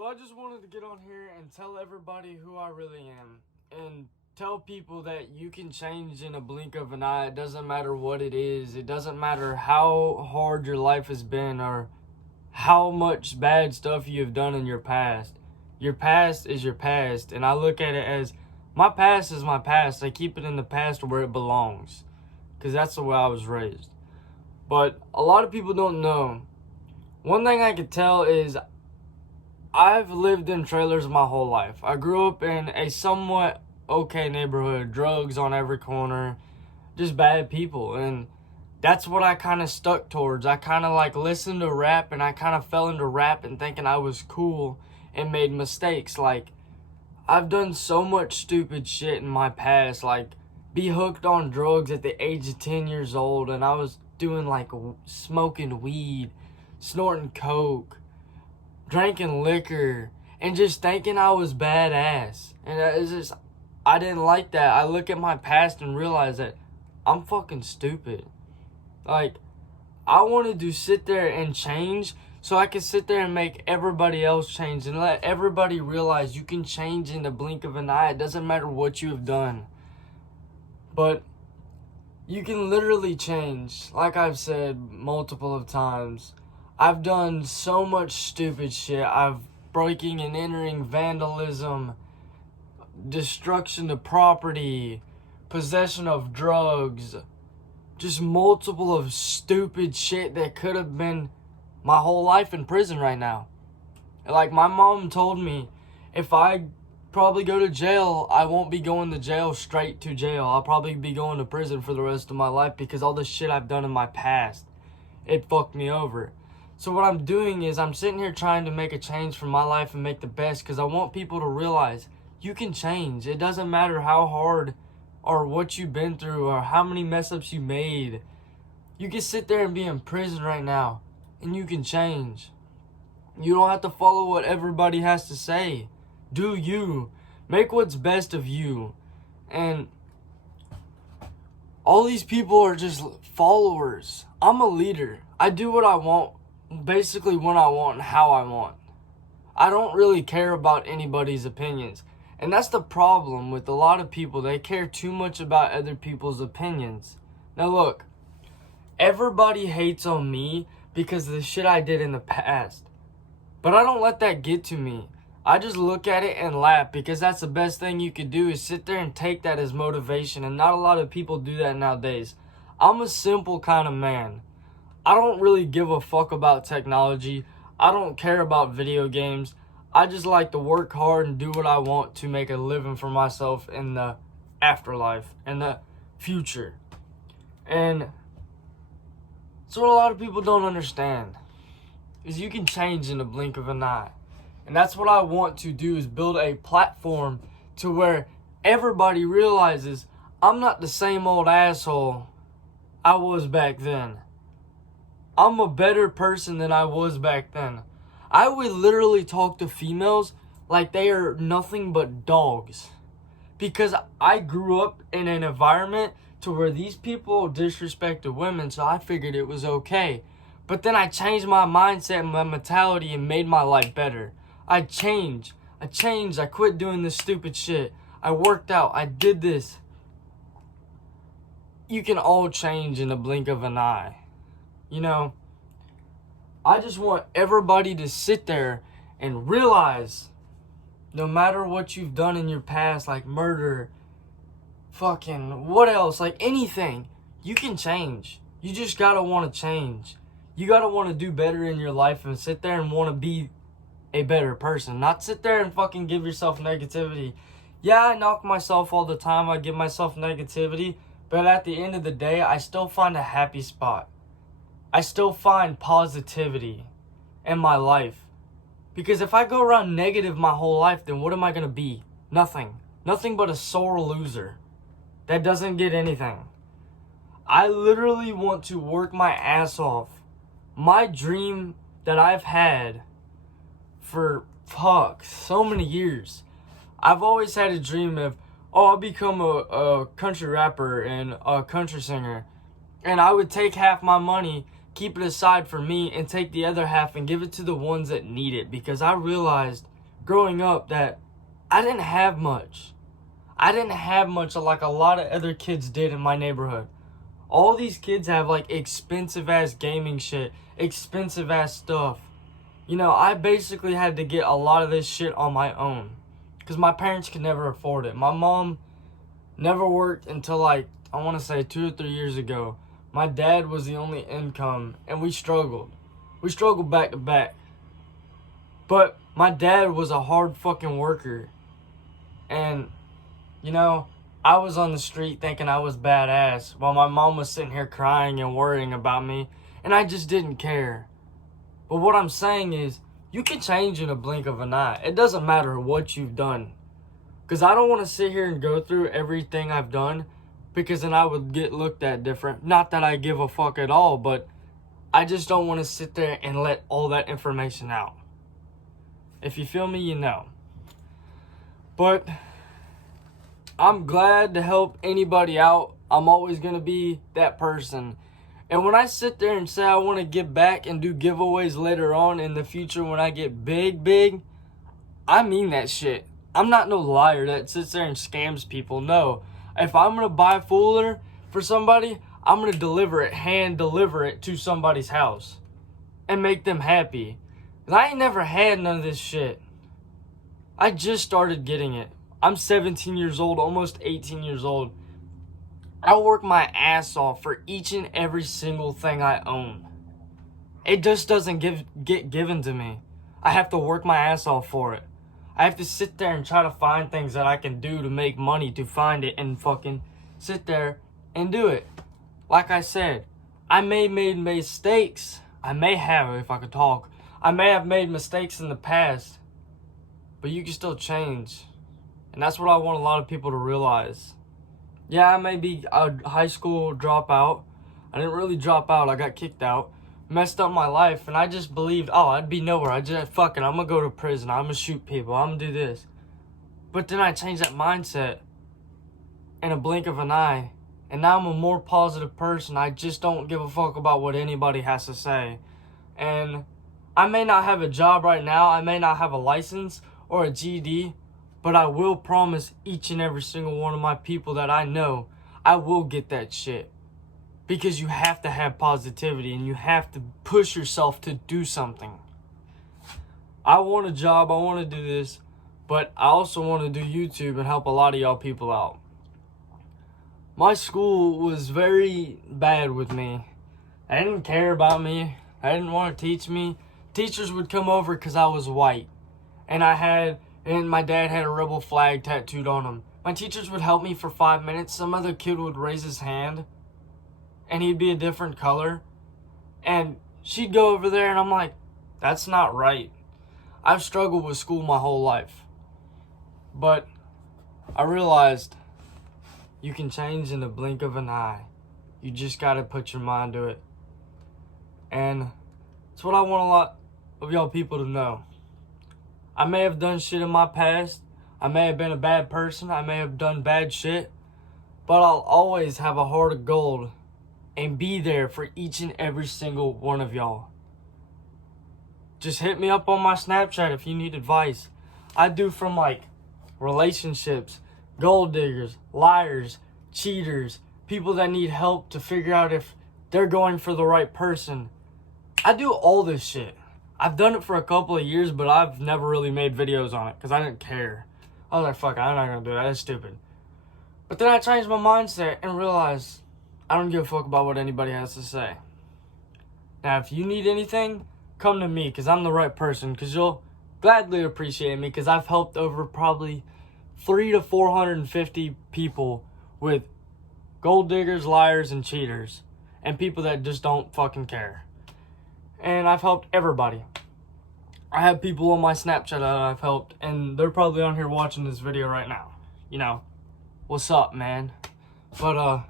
So I just wanted to get on here and tell everybody who I really am and tell people that you can change in a blink of an eye. It doesn't matter what it is. It doesn't matter how hard your life has been or how much bad stuff you have done in your past. Your past is your past, and I look at it as my past is my past. I keep it in the past where it belongs because that's the way I was raised. But a lot of people don't know. One thing I could tell is I've lived in trailers my whole life. I grew up in a somewhat okay neighborhood, drugs on every corner, just bad people, and that's what I kind of stuck towards. I kind of like listened to rap, and I kind of fell into rap and thinking I was cool and made mistakes. Like, I've done so much stupid shit in my past, like be hooked on drugs at the age of 10 years old, and I was doing like smoking weed, snorting coke, drinking liquor, and just thinking I was badass. And it's just, I didn't like that. I look at my past and realize that I'm fucking stupid. Like, I wanted to sit there and change so I could sit there and make everybody else change and let everybody realize you can change in the blink of an eye. It doesn't matter what you have done. But you can literally change. Like I've said multiple of times, I've done so much stupid shit. I've breaking and entering, vandalism, destruction of property, possession of drugs, just multiple of stupid shit that could have been my whole life in prison right now. Like, my mom told me if I probably go to jail, I won't be going to jail straight to jail. I'll probably be going to prison for the rest of my life because all the shit I've done in my past, it fucked me over. So what I'm doing is I'm sitting here trying to make a change for my life and make the best, because I want people to realize you can change. It doesn't matter how hard or what you've been through or how many mess ups you made. You can sit there and be in prison right now and you can change. You don't have to follow what everybody has to say. Do you. Make what's best of you. And all these people are just followers. I'm a leader. I do what I want, basically when I want and how I want. I don't really care about anybody's opinions. And that's the problem with a lot of people. They care too much about other people's opinions. Now look, everybody hates on me because of the shit I did in the past. But I don't let that get to me. I just look at it and laugh, because that's the best thing you could do, is sit there and take that as motivation. And not a lot of people do that nowadays. I'm a simple kind of man. I don't really give a fuck about technology. I don't care about video games. I just like to work hard and do what I want to make a living for myself in the afterlife and the future. And that's what a lot of people don't understand, is you can change in the blink of an eye. And that's what I want to do, is build a platform to where everybody realizes I'm not the same old asshole I was back then. I'm a better person than I was back then. I would literally talk to females like they are nothing but dogs, because I grew up in an environment to where these people disrespected women, so I figured it was okay. But then I changed my mindset and my mentality and made my life better. I changed. I quit doing this stupid shit. I worked out. I did this. You can all change in the blink of an eye. You know, I just want everybody to sit there and realize, no matter what you've done in your past, like murder, fucking what else, like anything, you can change. You just gotta want to change. You gotta want to do better in your life and sit there and want to be a better person. Not sit there and fucking give yourself negativity. Yeah, I knock myself all the time. I give myself negativity. But at the end of the day, I still find a happy spot. I still find positivity in my life. Because if I go around negative my whole life, then what am I going to be? Nothing. Nothing but a sore loser that doesn't get anything. I literally want to work my ass off. My dream that I've had for so many years. I've always had a dream of, I'll become a country rapper and a country singer. And I would take half my money, keep it aside for me, and take the other half and give it to the ones that need it. Because I realized growing up that I didn't have much. I didn't have much like a lot of other kids did in my neighborhood. All these kids have like expensive ass gaming shit, expensive ass stuff. You know, I basically had to get a lot of this shit on my own because my parents could never afford it. My mom never worked until like, I want to say 2 or 3 years ago. My dad was the only income and we struggled. We struggled back to back. But my dad was a hard fucking worker. And, you know, I was on the street thinking I was badass while my mom was sitting here crying and worrying about me. And I just didn't care. But what I'm saying is, you can change in a blink of an eye. It doesn't matter what you've done. Because I don't want to sit here and go through everything I've done, because then I would get looked at different. Not that I give a fuck at all, but I just don't want to sit there and let all that information out. If you feel me, you know. But I'm glad to help anybody out. I'm always going to be that person. And when I sit there and say I want to give back and do giveaways later on in the future when I get big, I mean that shit. I'm not no liar that sits there and scams people. No. If I'm going to buy a Fuller for somebody, I'm going to hand deliver it to somebody's house and make them happy. 'Cause I ain't never had none of this shit. I just started getting it. I'm 17 years old, almost 18 years old. I work my ass off for each and every single thing I own. It just doesn't get given to me. I have to work my ass off for it. I have to sit there and try to find things that I can do to make money to find it and fucking sit there and do it. Like I said, I may have made mistakes. I may have, if I could talk. I may have made mistakes in the past. But you can still change. And that's what I want a lot of people to realize. Yeah, I may be a high school dropout. I didn't really drop out. I got kicked out. Messed up my life. And I just believed, oh, I'd be nowhere. I'm going to go to prison. I'm going to shoot people. I'm going to do this. But then I changed that mindset in a blink of an eye. And now I'm a more positive person. I just don't give a fuck about what anybody has to say. And I may not have a job right now. I may not have a license or a GED. But I will promise each and every single one of my people that I know, I will get that shit. Because you have to have positivity and you have to push yourself to do something. I want a job, I want to do this, but I also want to do YouTube and help a lot of y'all people out. My school was very bad with me. They didn't care about me. They didn't want to teach me. Teachers would come over because I was white. And my dad had a rebel flag tattooed on him. My teachers would help me for 5 minutes. Some other kid would raise his hand, and he'd be a different color. And she'd go over there, and I'm like, that's not right. I've struggled with school my whole life. But I realized you can change in the blink of an eye. You just got to put your mind to it. And it's what I want a lot of y'all people to know. I may have done shit in my past. I may have been a bad person. I may have done bad shit. But I'll always have a heart of gold and be there for each and every single one of y'all. Just hit me up on my Snapchat if you need advice. I do from like relationships, gold diggers, liars, cheaters, people that need help to figure out if they're going for the right person. I do all this shit. I've done it for a couple of years, but I've never really made videos on it because I didn't care. I was like, fuck, I'm not going to do that. That's stupid. But then I changed my mindset and realized I don't give a fuck about what anybody has to say. Now, if you need anything, come to me because I'm the right person, because you'll gladly appreciate me, because I've helped over probably 300 to 450 people with gold diggers, liars, and cheaters, and people that just don't fucking care. And I've helped everybody. I have people on my Snapchat that I've helped, and they're probably on here watching this video right now. You know, what's up, man? But,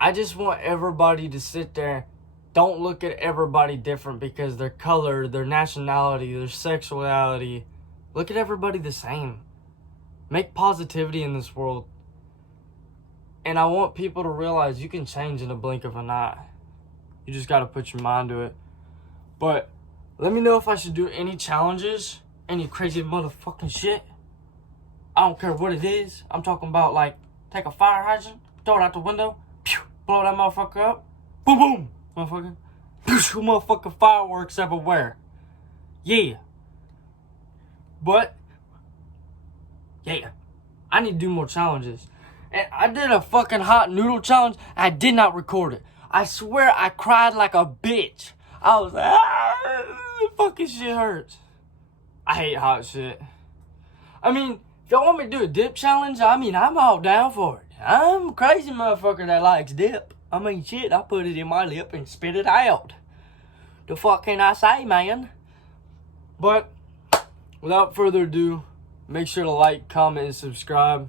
I just want everybody to sit there. Don't look at everybody different because their color, their nationality, their sexuality. Look at everybody the same. Make positivity in this world. And I want people to realize you can change in a blink of an eye. You just got to put your mind to it. But let me know if I should do any challenges any crazy motherfucking shit. I don't care what it is. I'm talking about, like, take a fire hydrant, throw it out the window, pew, blow that motherfucker up, boom, boom, motherfucker. Pew, motherfucking fireworks everywhere. Yeah. But, yeah, I need to do more challenges. And I did a fucking hot noodle challenge. I did not record it. I swear I cried like a bitch. I was like, fucking shit hurts. I hate hot shit. I mean, if y'all want me to do a dip challenge, I mean, I'm all down for it. I'm a crazy motherfucker that likes dip. I mean, shit, I put it in my lip and spit it out. The fuck can I say, man? But, without further ado, make sure to like, comment, and subscribe.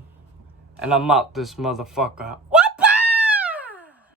And I'm out this motherfucker. What?